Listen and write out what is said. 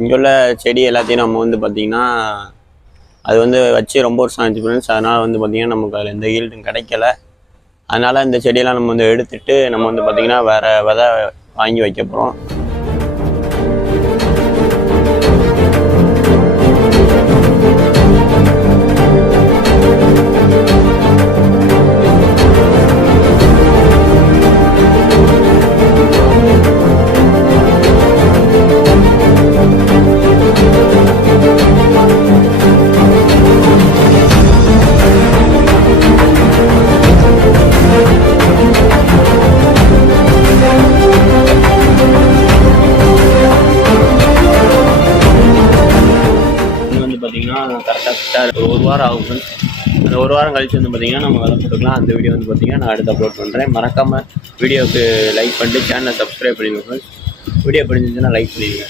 இங்கே உள்ள செடி எல்லாத்தையும் நம்ம வந்து பார்த்திங்கன்னா அது வந்து வச்சு ரொம்ப வருஷம் ஆச்சு ஃப்ரெண்ட்ஸ். அதனால் வந்து பார்த்திங்கன்னா நமக்கு அதில் எந்த ஈல்டும் கிடைக்கல. அதனால் இந்த செடியெல்லாம் நம்ம வந்து எடுத்துகிட்டு நம்ம வந்து பார்த்திங்கன்னா வேறு விதை வாங்கி வைக்க போகிறோம். பார்த்தீங்கன்னா கரெக்டாக ஒரு வாரம் ஆகும் ஃப்ரெண்ட்ஸ். அந்த ஒரு வாரம் கழிச்சு வந்து பார்த்திங்கன்னா நம்ம விதை போட்டுக்கலாம். அந்த வீடியோ வந்து பார்த்திங்கன்னா நான் அடுத்து அப்லோட் பண்ணுறேன். மறக்காமல் வீடியோவுக்கு லைக் பண்ணிட்டு சேனலை சப்ஸ்கிரைப் பண்ணிடுங்க ஃப்ரெண்ட்ஸ். வீடியோ பிடிச்சிருந்துச்சுன்னா லைக் பண்ணிடுங்க.